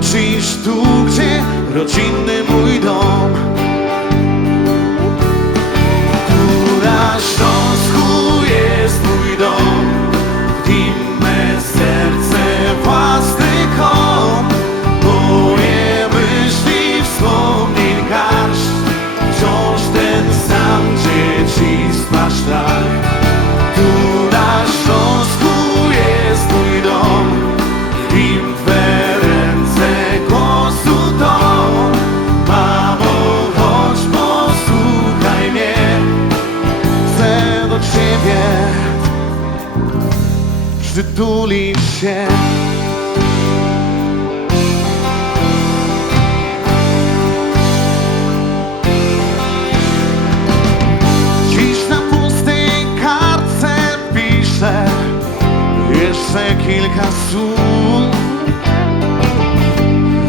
powrócisz tu, gdzie rodzinny mój dom. Tu na Śląsku jest mój dom, w nim me serce własny kąt. Moje myśli wspomnień garść, wciąż ten sam dzieciństwa szlak. Tu na Śląsku jest mój dom, w nim twe ręce głosu dom. Mamo, chodź, posłuchaj mnie, chcę do ciebie przytulić się. Jeszcze kilka słów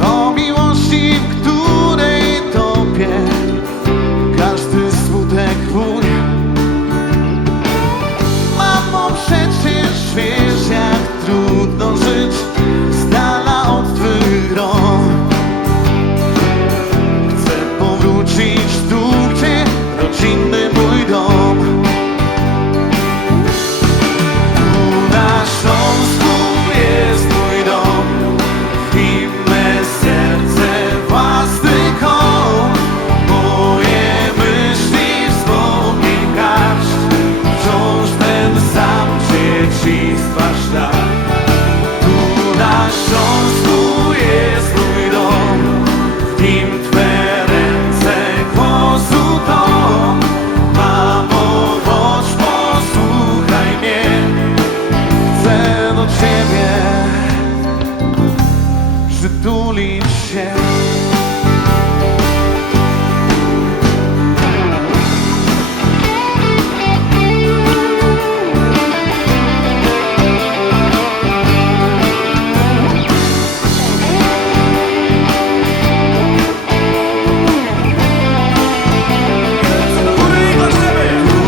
o miłości, w której topię każdy smutek mój. Mamo, przecież wiesz, jak trudno żyć z dala od twych rąk. Chcę powrócić tu, gdzie rodzinny mój dom. Przytulić się.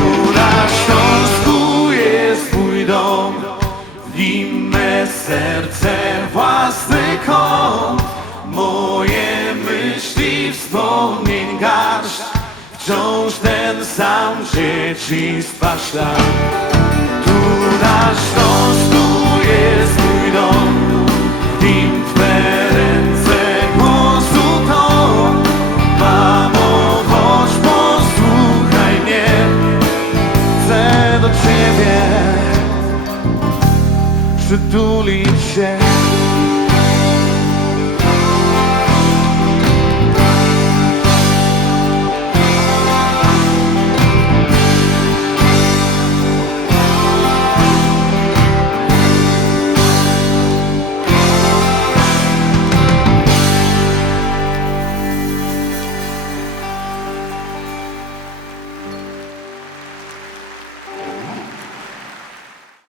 Tu na Śląsku jest mój dom, w nim me serce własny kąt. Moje myśli wspomnień garść, wciąż ten sam dzieciństwa szlak. Tu na Śląsku jest mój dom, w nim twe ręce głosu ton. Mamo, chodź, posłuchaj mnie, chcę do ciebie przytulić się.